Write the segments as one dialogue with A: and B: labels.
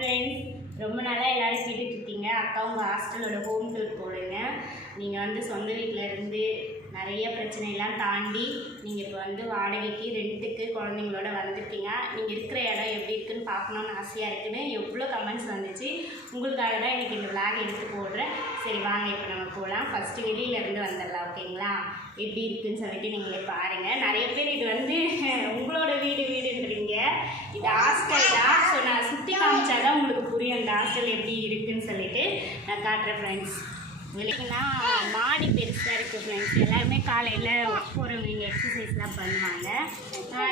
A: Friends ரொம்ப நாளாக எல்லோரும் கேட்டுட்ருக்கீங்க அக்கா உங்கள் ஹாஸ்டலோட ஹோம் டூர் போடுங்க நீங்கள் வந்து சொந்த வீட்டில் இருந்து நிறைய பிரச்சனையெல்லாம் தாண்டி நீங்கள் இப்போ வந்து வாடகைக்கு ரெண்ட்டுக்கு குழந்தைங்களோட வந்திருக்கீங்க. நீங்கள் இருக்கிற இடம் எப்படி இருக்குன்னு பார்க்கணுன்னு ஆசையாக இருக்குன்னு எவ்வளோ கமெண்ட்ஸ் வந்துச்சு. உங்களுக்காக தான் எனக்கு இந்த விளாக் எடுத்து போடுறேன். சரி வாங்க இப்போ நம்ம போகலாம் ஃபஸ்ட்டு வெளியிலேருந்து வந்துடலாம் ஓகேங்களா எப்படி இருக்குன்னு சொல்லிட்டு நீங்களே பாருங்கள் நிறைய பேர் இது வந்து உங்களோட வீடு வீடுன்றீங்க. இது ஹாஸ்டல் தான். ஸோ நான் சுற்றி காமிச்சா தான் உங்களுக்கு புரியும் அந்த ஹாஸ்டல் எப்படி இருக்குன்னு சொல்லிட்டு. நான் காட்டுறேன் ஃப்ரெண்ட்ஸ் வெளியனா மாடி பெருசாக இருக்குது ஃப்ரெண்ட்ஸ் எல்லாருமே காலையில் போகிறவங்க எக்ஸசைஸ்லாம் பண்ணுவாங்க.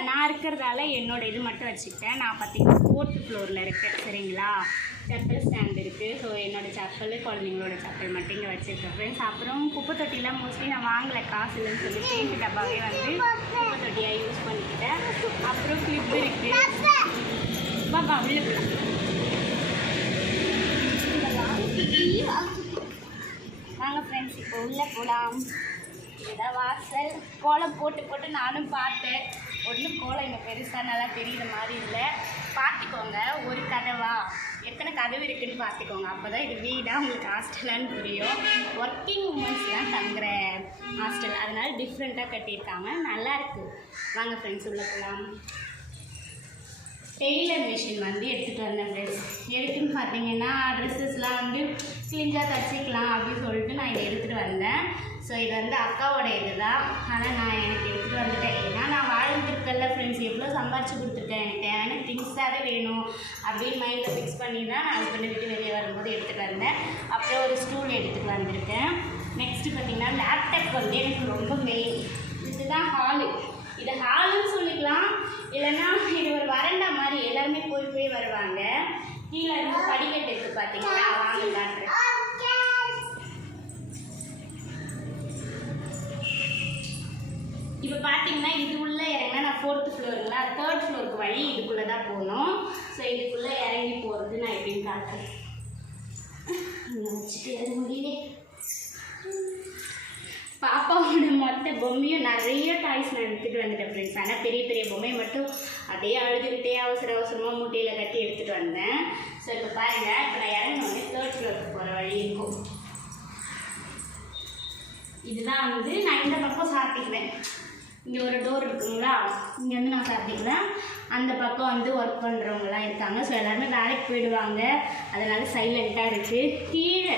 A: நான் இருக்கிறதால என்னோட இது மட்டும் வச்சுக்கிட்டேன். நான் பார்த்தீங்கன்னா ஃபோர்த்து ஃப்ளோரில் இருக்கேன். சரிங்களா? செப்பல் ஸ்டாண்ட் இருக்குது ஸோ என்னோட செப்பல் குழந்தைங்களோட செப்பல் மட்டும் இங்கே வச்சுருக்கேன் ஃப்ரெண்ட்ஸ் அப்புறம் குப்பை தொட்டிலாம் மோஸ்ட்லி நான் வாங்கலை. காசு இல்லைன்னு சொல்லி பெயிண்ட் டப்பாவே வந்து குப்பை தொட்டியாக யூஸ் பண்ணிக்கிட்டேன். அப்புறம் கிளிப் இருக்குது பாப்பா உள்ள ஃப்ரெண்ட்ஸ் இப்போ உள்ளே போகலாம் இதுதான் வாசல் கோலம் போட்டு போட்டு நானும் பார்த்தேன். ஒன்றும் கோலம் இங்கே பெருசாக நல்லா தெரியுற மாதிரி இல்லை. பார்த்துக்கோங்க ஒரு கதவா? எத்தனை கதவு இருக்குன்னு பார்த்துக்கோங்க. அப்போ தான் இது வீடாக உங்களுக்கு ஹாஸ்டலான்னு புரியும். ஒர்க்கிங் உமன்ஸ்லாம் தங்குற ஹாஸ்டல் அதனால் டிஃப்ரெண்ட்டாக கட்டியிருக்காங்க. நல்லாயிருக்கு வாங்க ஃப்ரெண்ட்ஸ் உள்ளே போகலாம் டெய்லர் மிஷின் வந்து எடுத்துகிட்டு வந்தேன் ஃப்ரெண்ட்ஸ் எதுக்குன்னு பார்த்தீங்கன்னா ட்ரெஸ்ஸஸ்லாம் வந்து கிழிஞ்சாக தச்சுக்கலாம் அப்படின்னு சொல்லிட்டு நான் இதை எடுத்துகிட்டு வந்தேன். ஸோ இது வந்து அக்காவோட இது தான் ஆனால் நான் எனக்கு எடுத்துகிட்டு வந்துட்டேன். ஏன்னா நான் வாழ்ந்துருக்கல ஃப்ரெண்ட்ஸ் எவ்வளோ சம்பாரிச்சு கொடுத்துருக்கேன்? எனக்கு தேவையான திங்ஸாகவே வேணும். அப்படின்னு மைண்டில் ஃபிக்ஸ் பண்ணி தான் நான் ஹஸ்பண்டை விட்டு வெளியே வரும்போது எடுத்துகிட்டு வந்தேன். அப்புறம் ஒரு ஸ்டூல் எடுத்துகிட்டு வந்திருக்கேன். நெக்ஸ்ட்டு பார்த்தீங்கன்னா லேப்டாப் வந்து எனக்கு ரொம்ப மெயின் இதுதான் ஹாலு இது ஹாலுன்னு சொல்லிக்கலாம். இல்லைன்னா இது ஒரு வரண்டா மாதிரி எல்லாருமே போய் போய் வருவாங்க. கீழே இருந்து படிக்கட்டு இருக்கு பார்த்தீங்களா வாங்க காட்டுறேன் இப்போ பார்த்தீங்கன்னா இது உள்ளே இறங்கினா நான் ஃபோர்த்து ஃப்ளோருங்களா தேர்ட் ஃப்ளோருக்கு வழி இதுக்குள்ளே தான் போகணும். ஸோ இதுக்குள்ளே இறங்கி போகிறது நான் எப்படின்னு காட்டுறேன் வச்சுட்டு அது பாப்பாவோட மொத்த பொம்மையும் நிறைய டாய்ஸ் நான் எடுத்துகிட்டு வந்துட்டேன் ஃப்ரெண்ட்ஸ் ஆனால் பெரிய பெரிய பொம்மையை மட்டும் அதே அழுதுகிட்டே அவசர அவசரமாக மூட்டையில் கட்டி எடுத்துகிட்டு வந்தேன். ஸோ இப்போ பாருங்கள் இப்போ நான் இறங்கினோடனே தேர்ட் ஃப்ளோருக்கு போகிற வழி இருக்கும். இதுதான் வந்து நான் இந்த பக்கம் சாப்பிட்டுக்குவேன் இங்கே ஒரு டோர் இருக்குங்களா? இங்கே வந்து நான் சாப்பிட்டுக்கிறேன் அந்த பக்கம் வந்து ஒர்க் பண்ணுறவங்களாம் இருக்காங்க. ஸோ எல்லாருமே வேலைக்கு போயிடுவாங்க. அதனால சைலண்ட்டாக இருக்குது கீழே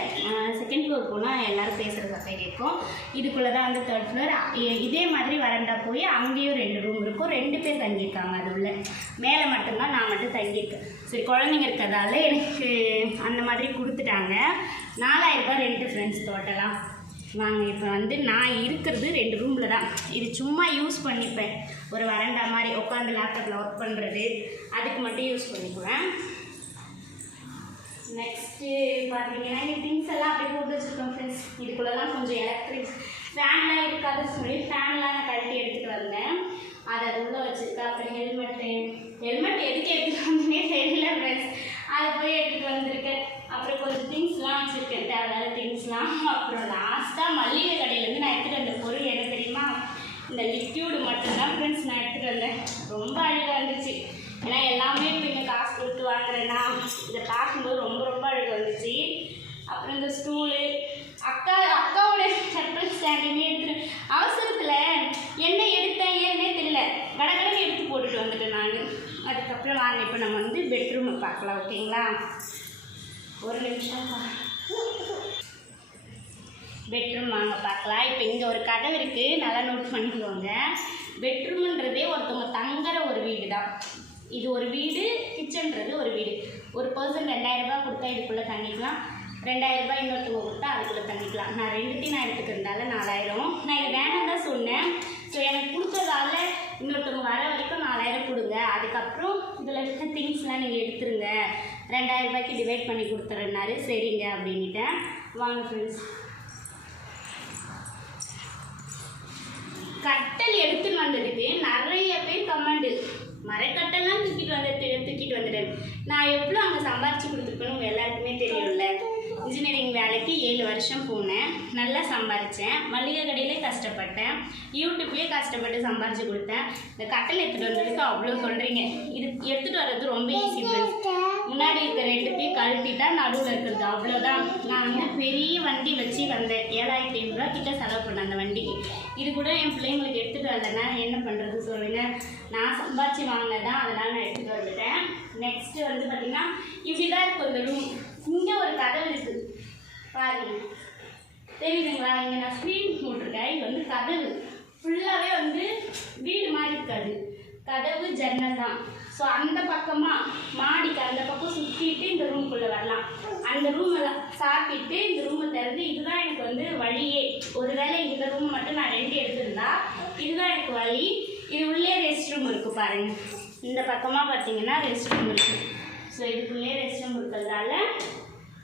A: செகண்ட் ஃப்ளோர் போனால் எல்லோரும் பேசுகிற சப்பை கேட்கும் இதுக்குள்ளே தான் வந்து தேர்ட் ஃப்ளோர் இதே மாதிரி வரண்டா போய் அங்கேயும் ரெண்டு ரூம் இருக்கும். ரெண்டு பேர் தங்கியிருக்காங்க அது உள்ள. மேலே மட்டும்தான் நான் மட்டும் தங்கியிருக்கேன். சரி குழந்தைங்க இருக்கிறதால எனக்கு அந்த மாதிரி கொடுத்துட்டாங்க. நாலாயிரம் ரூபாய் ரெண்டு ஃப்ரெண்ட்ஸ் டோட்டலாக வாங்க இப்போ வந்து நான் இருக்கிறது ரெண்டு ரூமில் தான். இது சும்மா யூஸ் பண்ணிப்பேன். ஒரு வரண்டா மாதிரி உட்காந்து லேப்டாப்பில் ஒர்க் பண்ணுறது அதுக்கு மட்டும் யூஸ் பண்ணிக்குவேன். நெக்ஸ்ட்டு பார்த்தீங்கன்னா இங்கே திங்ஸ் எல்லாம் அப்படியே போட்டு வச்சுருக்கோம் ஃப்ரெண்ட்ஸ் இதுக்குள்ளெல்லாம் கொஞ்சம் எலக்ட்ரிக்ஸ் ஃபேன்லாம் இருக்காதுன்னு சொல்லி ஃபேன்லாம் நான் கழட்டி எடுத்துகிட்டு வந்தேன். அதை அது உள்ளே வச்சுருக்கேன் அப்புறம் ஹெல்மெட்டு ஹெல்மெட் எதுக்கு எடுத்துகிட்டு வந்தேனே தெரியல ஃப்ரெண்ட்ஸ் அதை போய் எடுத்துகிட்டு வந்திருக்கேன். அப்புறம் கொஞ்சம் திங்ஸ்லாம் வச்சுருக்கேன். தேவையான திங்ஸ்லாம் அப்புறம் லாஸ்ட்டாக மல்லிகை கடையிலேருந்து நான் எடுத்துகிட்டு வந்த பொருள் என்ன தெரியுமா? இந்த லிக்யூடு மட்டும்தான் ஃப்ரெண்ட்ஸ் நான் எடுத்துகிட்டு வந்தேன். ரொம்ப அழகாக இருந்துச்சு. ஏன்னா எல்லாமே பின்ன காசு கொடுத்து வாங்குறேன்னா இதை பார்க்கும்போது ரொம்ப ரொம்ப அழகாக வந்துச்சு அப்புறம் இந்த ஸ்டூலு அக்கா அக்காவோட செப்பல் ஸ்டாண்டுமே எடுத்துட்டு அவசரத்தில் என்ன எடுத்தேன் ஏன்னே தெரியல. கடகடன்னு எடுத்து போட்டுட்டு வந்துட்டேன் நான். அதுக்கப்புறம் வாங்க இப்போ நம்ம வந்து பெட்ரூமை பார்க்கலாம் ஓகேங்களா ஒரு நிமிஷம். பெட்ரூம் வாங்க பார்க்கலாம். இப்போ இங்கே ஒரு கதவு இருக்குது நல்லா நோட் பண்ணிக்கோங்க. பெட்ரூம்ன்றதே ஒருத்தவங்க தங்குற ஒரு வீடு தான் இது ஒரு வீடு கிச்சன்றது ஒரு வீடு. ஒரு பர்சன் ரெண்டாயிரரூபா கொடுத்தா இதுக்குள்ளே தங்கிக்கலாம். ரெண்டாயிரம் ரூபாய் இன்னொருத்தவங்க கொடுத்தா அதுக்குள்ளே தங்கிக்கலாம். நான் ரெண்டுத்தையும் நான் எடுத்துக்கிறதால நாலாயிரம். நான் இது வேணாம் தான் சொன்னேன். ஸோ எனக்கு கொடுத்ததால இன்னொருத்தவங்க வர வரைக்கும் நாலாயிரம் கொடுங்க. அதுக்கப்புறம் இதில் இருக்க திங்ஸ்லாம் நீங்கள் எடுத்துருங்க. ரெண்டாயிரரூபாய்க்கு டிவைட் பண்ணி கொடுத்துறேன்னாரு. சரிங்க அப்படின்ட்டேன் வாங்க ஃப்ரெண்ட்ஸ் கட்டல் எடுத்துன்னு வந்ததுக்கு நிறைய பேர் கமெண்ட் மரக்கட்டெல்லாம் தூக்கிட்டு வந்து தூக்கிட்டு வந்துட்டேன். நான் எவ்வளோ அங்கே சம்பாரிச்சு கொடுத்துருப்பேன்னு உங்கள் எல்லாருக்குமே தெரியும்ல. இன்ஜினியரிங் வேலைக்கு ஏழு வருஷம் போனேன். நல்லா சம்பாரித்தேன் மளிகை கடையிலே கஷ்டப்பட்டேன். யூடியூப்லேயே கஷ்டப்பட்டு சம்பாரித்து கொடுத்தேன். இந்த கட்டல் எடுத்துகிட்டு வந்ததுக்கு அவ்வளோ சொல்கிறீங்க இது எடுத்துகிட்டு வர்றது ரொம்ப ஈஸி முன்னாடி பின்னாடி இருக்க ரெண்டுத்தையும் கழட்டிட்டா நடுவில் இருக்கிறது அவ்வளோதான் நான் வந்து பெரிய வண்டி வச்சு வந்தேன். ஏழாயிரத்தி ஐநூறுரூவா கிட்ட செலவு பண்ணேன் அந்த வண்டிக்கு. இது கூட என் பிள்ளைங்களுக்கு எடுத்துகிட்டு வரலன்னா என்ன பண்ணுறது சொல்லுங்கள் நான் சம்பாதிச்சு வாங்கினதான் அதனால் நான் எடுத்துகிட்டு வந்துட்டேன். நெக்ஸ்ட்டு வந்து பார்த்திங்கன்னா இப்படி தான் இருக்கும் இந்த ரூம் இங்கே ஒரு கதவு இருக்குது பாருங்க. தெரியுதுங்களா? இங்கே நான் ஸ்க்ரீன் போட்டிருக்கேன். இது வந்து கதவு. ஃபுல்லாகவே வந்து வீடு மாதிரி இருக்காது. கதவு ஜன்னல் தான். ஸோ அந்த பக்கமாக மாடிக்கு அந்த பக்கம் சுற்றிட்டு இந்த ரூம்குள்ளே வரலாம். அந்த ரூமெல்லாம் சாப்பிட்டு இந்த ரூமை திறந்து இதுதான் எனக்கு வந்து வழியே. ஒருவேளை இந்த ரூம் மட்டும் நான் ரெண்டு எடுத்திருந்தா இதுதான் எனக்கு வழி. இது உள்ளே ரெஸ்ட் ரூம் இருக்குது பாருங்கள் இந்த பக்கமாக பார்த்தீங்கன்னா ரெஸ்ட் ரூம் இருக்குது ஸோ இதுக்குள்ளே ரெஸ்ட் ரூம் இருக்கிறதால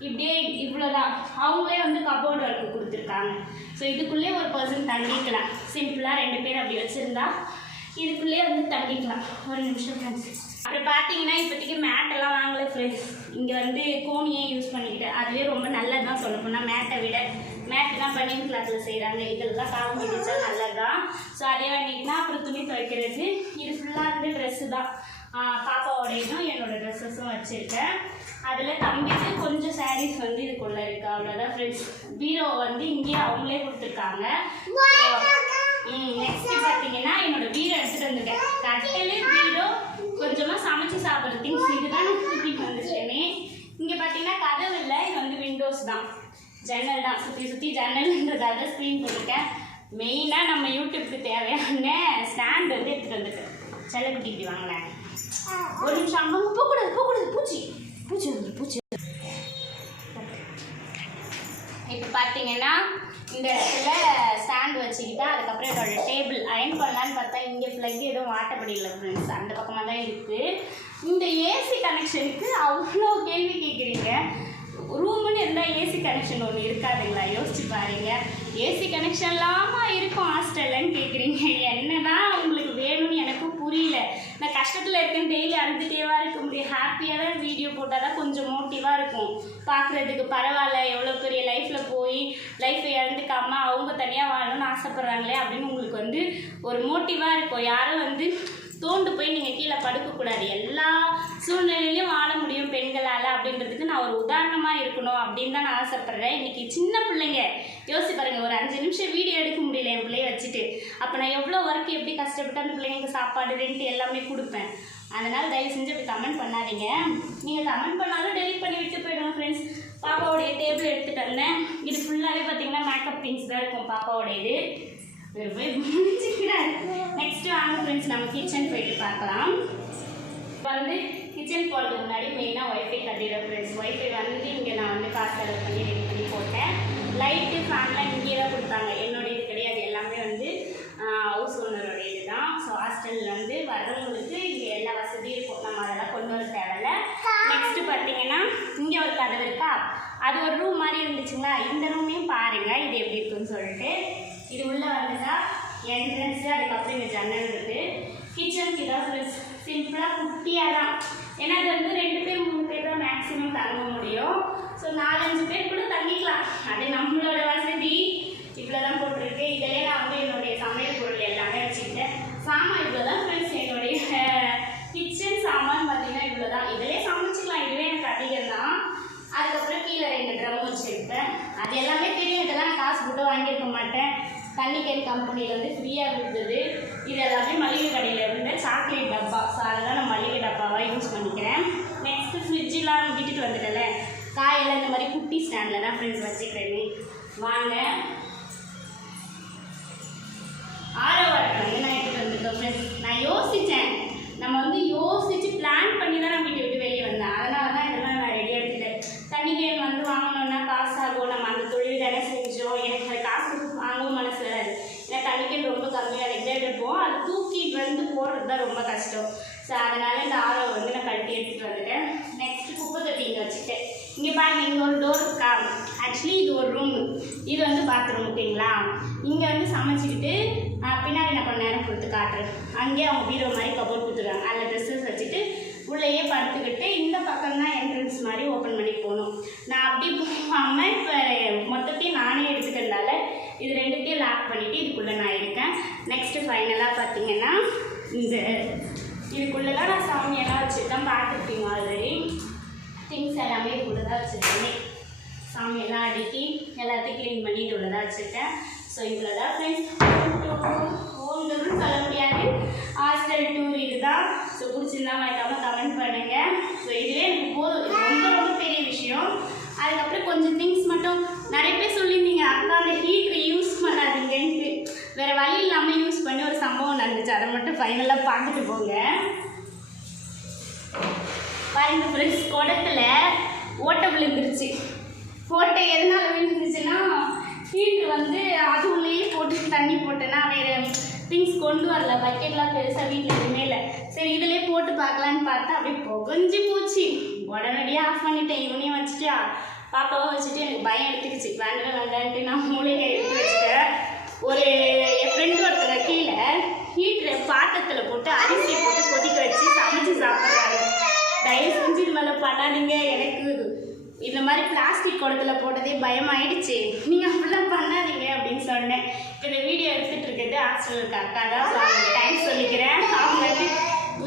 A: இப்படியே இவ்வளோதான் அவங்களே வந்து கபோர்டு ஒர்க்கு கொடுத்துருக்காங்க. ஸோ இதுக்குள்ளே ஒரு பர்சன் தங்கிக்கலாம். சிம்பிளாக ரெண்டு பேர் அப்படி வச்சுருந்தா இதுக்குள்ளேயே வந்து தங்கிக்கலாம். ஒரு நிமிஷம் ஃப்ரெண்ட்ஸ் அப்புறம் பார்த்தீங்கன்னா இப்போதைக்கு மேட்டெல்லாம் வாங்கலை ஃப்ரெண்ட்ஸ் இங்கே வந்து கோணியே யூஸ் பண்ணிக்கிட்டு அதுவே ரொம்ப நல்லது தான் சொல்ல போனால் மேட்டை விட மேட்லாம் பனியன் கிளாத்தில் செய்கிறாங்க இதெல்லாம் காலம் பண்ணிச்சா நல்லது தான் ஸோ அதே வேண்டிங்கன்னா அப்புறம் துணி துவைக்கிறது. இது ஃபுல்லாக வந்து ட்ரெஸ்ஸு தான். பாப்பாவோடையும் என்னோட ட்ரெஸ்ஸஸும் வச்சுருக்கேன். அதில் தம்பிக்கு கொஞ்சம் சாரீஸ் வந்து இதுக்குள்ளே இருக்குது அவ்வளோதான் ஃப்ரெண்ட்ஸ் பீரோ வந்து இங்கேயே அவங்களே கொடுத்துருக்காங்க. நெக்ஸ்ட் பார்த்தீங்கன்னா என்னோட பீரோ எடுத்துகிட்டு வந்திருக்கேன். கட்டில் பீரோ கொஞ்சமாக சமைச்சு சாப்பிட்ற திங்ஸ் இதுதான் கூட்டிகிட்டு தூக்கிட்டு இங்கே பார்த்தீங்கன்னா கதவு இல்லை இது வந்து விண்டோஸ் தான். ஜன்னல் தான். சுற்றி சுற்றி ஜன்னல்ன்றதால ஸ்க்ரீன் போட்டிருக்கேன். மெயினாக நம்ம யூடியூப்க்கு தேவையான ஸ்டாண்ட் வந்து எடுத்துகிட்டு வந்துட்டேன். செல்லக்குட்டி இப்படி வாங்கினேன். ஒரு நிமிஷம் அங்கே போகக்கூடாது போகக்கூடாது பூச்சி. பூச்சி வந்து பூச்சி. இப்போ பார்த்தீங்கன்னா இந்த இடத்துல ஸ்டாண்ட் வச்சுக்கிட்டா அதுக்கப்புறம் என்னோட டேபிள் அயன் பண்ணலான்னு பார்த்தா இங்கே ஃப்ளக் எதுவும் வாட்டப்படியில் ஃப்ரெண்ட்ஸ் அந்த பக்கமாக தான் இருக்குது இந்த ஏசி கனெக்ஷனுக்கு அவ்வளோ கேள்வி கேட்குறீங்க ரூமுன்னு இருந்தால் ஏசி கனெக்ஷன் ஒன்று இருக்காதுங்களா? யோசிச்சு பாருங்க. ஏசி கனெக்ஷன் இல்லாமல் இருக்கும் ஹாஸ்டல்லன்னு கேட்குறீங்க என்ன தான் உங்களுக்கு வேணும்னு எனக்கும் புரியல. நான் கஷ்டத்தில் இருக்கேன். டெய்லி அழுதுகிட்டேவா இருக்க முடியும். ஹாப்பியாக தான் வீடியோ போட்டால் தான் கொஞ்சம் மோட்டிவாக இருக்கும். பார்க்குறதுக்கு பரவாயில்ல. எவ்வளோ பெரிய லைஃப்பில் போய் லைஃப்பை இழந்துக்காம அவங்க தனியாக வாழணும்னு ஆசைப்பட்றாங்களே அப்படின்னு உங்களுக்கு வந்து ஒரு மோட்டிவாக இருக்கும். யாரும் வந்து தோண்டு போய் நீங்கள் கீழே படுக்கக்கூடாது. எல்லா சூழ்நிலையிலையும் வாழ முடியும் அப்படின்றதுக்கு நான் ஒரு உதாரணமாக இருக்கணும் அப்படின்னு தான் நான் ஆசைப்பட்றேன். இன்னைக்கு சின்ன பிள்ளைங்க யோசி பாருங்கள் ஒரு அஞ்சு நிமிஷம் வீடியோ எடுக்க முடியல என் பிள்ளைய வச்சுட்டு. அப்போ நான் எவ்வளோ ஒர்க் எப்படி கஷ்டப்பட்டு அந்த பிள்ளைங்களுக்கு சாப்பாடு ரெண்ட் எல்லாமே கொடுப்பேன். அதனால் தயவு செஞ்சு அப்படி கமெண்ட் பண்ணாதீங்க. நீங்கள் கமெண்ட் பண்ணாலும் டெலிட் பண்ணி விட்டு போயிடுங்க ஃப்ரெண்ட்ஸ் பாப்பாவுடைய டேபிள் எடுத்துகிட்டு வந்தேன். இது ஃபுல்லாகவே பார்த்தீங்கன்னா மேக்கப் திங்ஸ் தான் இருக்கும் பாப்பாவுடைய இது இவர் நெக்ஸ்ட் வாங்க ஃப்ரெண்ட்ஸ் நம்ம கிச்சன் போயிட்டு பார்க்கலாம். இப்போ வந்து கிச்சன் போகிறதுக்கு முன்னாடி மெயினாக ஒய்ஃபை கட்டிடுற ஃப்ரெண்ட்ஸ் ஒய்ஃபை வந்து இங்கே நான் வந்து காசு செலவு பண்ணி ரெடி பண்ணி போட்டேன். லைட்டு ஃபேன்லாம் இங்கே தான் கொடுத்தாங்க. என்னோட இது கிடையாது. எல்லாமே வந்து ஹவுஸ் ஓனரோட இது தான். ஸோ ஹாஸ்டலில் வந்து வர்றவங்களுக்கு இங்கே எல்லா வசதியும் இருக்கும். நம்ம அதெல்லாம் கொண்டு வர தேவையில்ல. நெக்ஸ்ட்டு பார்த்தீங்கன்னா இங்கே ஒரு கதவு இருக்கா? அது ஒரு ரூம் மாதிரி இருந்துச்சுங்களா? இந்த ரூமையும் பாருங்கள் இது எப்படி இருக்குன்னு சொல்லிட்டு. இது உள்ளே வந்துட்டா என்ட்ரன்ஸு அதுக்கப்புறம் இங்கே ஜன்னல் இருக்குது கிச்சனுக்கு ஏதாவது சிம்பிளாக குட்டியாக தான் ஏன்னா அது வந்து ரெண்டு பேர் மூணு பேர் தான் மேக்ஸிமம் தங்க முடியும். ஸோ நாலஞ்சு பேர் கூட தங்கிக்கலாம். அது நம்ம வசதி இவ்வளோ தான் போட்டிருக்கு இதிலே நான் வந்து என்னுடைய சமையல் பொருள் எல்லாமே வச்சுக்கிட்டேன் சாமான் இவ்வளோ தான் ஃப்ரெண்ட்ஸ் என்னுடைய கிச்சன் சாமான் பார்த்தீங்கன்னா இவ்வளோ தான் இதிலே சமைச்சிக்கலாம் இதுவே எனக்கு அதிகம் தான் அதுக்கப்புறம் கீழே ரெண்டு ட்ரம் வச்சுருப்பேன் அது எல்லாமே தெரியும் இதெல்லாம் நான் காசு போட்டு வாங்கியிருக்க மாட்டேன் தண்ணிக்கேன் வந்து ஃப்ரீயாக கொடுத்தது இது எல்லாமே மளிகை கடையில் இருந்த சாக்லேட் டப்பா. ஸோ தான் நான் மளிகை டப்பாவாக யூஸ் பண்ணிக்கிறேன். நெக்ஸ்ட்டு ஃப்ரிட்ஜெலாம் விட்டுட்டு வந்துட்டேன்ல. காயெல்லாம் இந்த மாதிரி குட்டி ஸ்டாண்டில் தான் ஃப்ரெண்ட்ஸ் வச்சுக்கிறேன். வாங்க. ஆரோ வாட்டர் நான் எடுத்துகிட்டு வந்துட்டோம் ஃப்ரெண்ட்ஸ் நான் யோசித்தேன் நம்ம வந்து யோசித்து பிளான் பண்ணி தான் நான் வீட்டு விட்டு வெளியே வந்தேன் அதனால தான் இதெல்லாம் நான் ரெடி எடுத்துட்டேன் தண்ணி கேன் வந்து வாங்கணும்னா காசு ஆகும் நம்ம அந்த தொழில் தானே செஞ்சோம் எனக்கு அது காசு கொடுத்து வாங்கவும் மனசு வராது ஏன்னா தண்ணி கேன் ரொம்ப கம்மியாக ரெகுலேட் எடுப்போம் அது தூக்கிட்டு வந்து போடுறது தான் ரொம்ப கஷ்டம். ஸோ அதனால் இந்த ஆரோ வந்து நான் கழட்டி எடுத்துகிட்டு வந்துட்டேன். நெக்ஸ்ட் குப்பை தொட்டி இங்கே வச்சுட்டேன் இங்கே பாருங்க இங்கே ஒரு டோர் இருக்கா? ஆக்சுவலி இது ஒரு ரூம் இது வந்து பாத்ரூம் ஓகேங்களா? இங்கே வந்து சமைச்சிக்கிட்டு பின்னாடி நான் கொஞ்ச நேரம் கொடுத்து காட்டுறேன். அங்கேயே அவங்க பீரோ மாதிரி கபோர்ட் கொடுத்துருவாங்க. அதில் ட்ரெஸ்ஸஸ் வச்சுட்டு உள்ளேயே படுத்துக்கிட்டு இந்த பக்கம் தான் என்ட்ரன்ஸ் மாதிரி ஓப்பன் பண்ணி போகணும். நான் அப்படி போகாமல் இப்போ மொத்தத்தையும் நானே எடுத்துக்கிறதால இது ரெண்டுத்தையும் லாக் பண்ணிவிட்டு இதுக்குள்ளே நான் இருக்கேன். நெக்ஸ்ட்டு ஃபைனலாக பார்த்தீங்கன்னா இந்த இதுக்குள்ளெல்லாம் நான் சாமியெல்லாம் வச்சுருக்கேன். பார்த்துருக்கேன் ஆல்ரெடி திங்ஸ் எல்லாமே இதுக்குள்ளே தான் வச்சுருக்கேன் சாமியெல்லாம் அடுக்கி எல்லாத்தையும் க்ளீன் பண்ணி இதுக்குள்ளே தான் வச்சுருக்கேன். ஸோ இவ்வளோ தான் ஃப்ரெண்ட்ஸ் ஹோம் டூரும் சொல்ல முடியாது. ஹாஸ்டல் டூர் இதுதான். ஸோ பிடிச்சிருந்தா மறக்காமல் கமெண்ட் பண்ணுங்கள் ஸோ இதுவே எனக்கு போதும். ரொம்ப ரொம்ப பெரிய விஷயம். அதுக்கப்புறம் கொஞ்சம் திங்ஸ் மட்டும் சம்பவம் அதை மட்டும் ஃபைனலாக பார்த்துட்டு போங்க. பாருங்க ஃப்ரெண்ட்ஸ் குடத்துல ஓட்டை விழுந்துருச்சு. ஓட்டை எதனால் விழுந்துருச்சுன்னா ஹீட்ரு வந்து அது உள்ளேயே போட்டு தண்ணி போட்டேன்னா வேறு திங்ஸ் கொண்டு வரல. பக்கெட்லாம் பெருசாக வீட்டில் எதுவுமே இல்லை. சரி இதிலே போட்டு பார்க்கலான்னு பார்த்தா அப்படியே புகஞ்சு போச்சு. உடனடியாக ஆஃப் பண்ணிட்டேன். இவனையும் வச்சுட்டு பாப்பாவும் வச்சுட்டு எனக்கு பயம் எடுத்துக்கிச்சு. வேண்டாம் வேண்டான்ட்டு நான் மூளையை எடுத்து வச்சுட்டேன். ஒரு என் ஃப்ரெண்டு ஒருத்தங்க கீழே ஹீட்ரு பாத்திரத்தில் போட்டு அரிசி போட்டு கொதிக்க வச்சு சமைச்சு சாப்பிட்றாங்க தயவு செஞ்சு இது மேலே பண்ணாதீங்க எனக்கு இந்த மாதிரி பிளாஸ்டிக் குடத்தில் போட்டதே பயமாயிடுச்சு. நீங்கள் அப்படிலாம் பண்ணாதீங்க அப்படின்னு சொன்னேன். இப்போ இந்த வீடியோ எடுத்துகிட்டு இருக்கிறது ஹாஸ்டல் இருக்க அக்கா தான் ஸோ அவங்க தேங்க்ஸ் சொல்லிக்கிறேன். அவங்க வந்து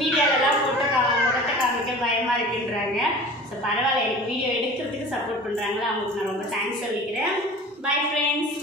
A: மீடியாலலாம் போட்டு கா முகத்தை காமிக்க பயமாக இருக்குன்றாங்க. ஸோ பரவாயில்ல எனக்கு வீடியோ எடுக்கிறதுக்கு சப்போர்ட் பண்ணுறாங்களா அவங்களுக்கு நான் ரொம்ப தேங்க்ஸ் சொல்லிக்கிறேன். Bye friends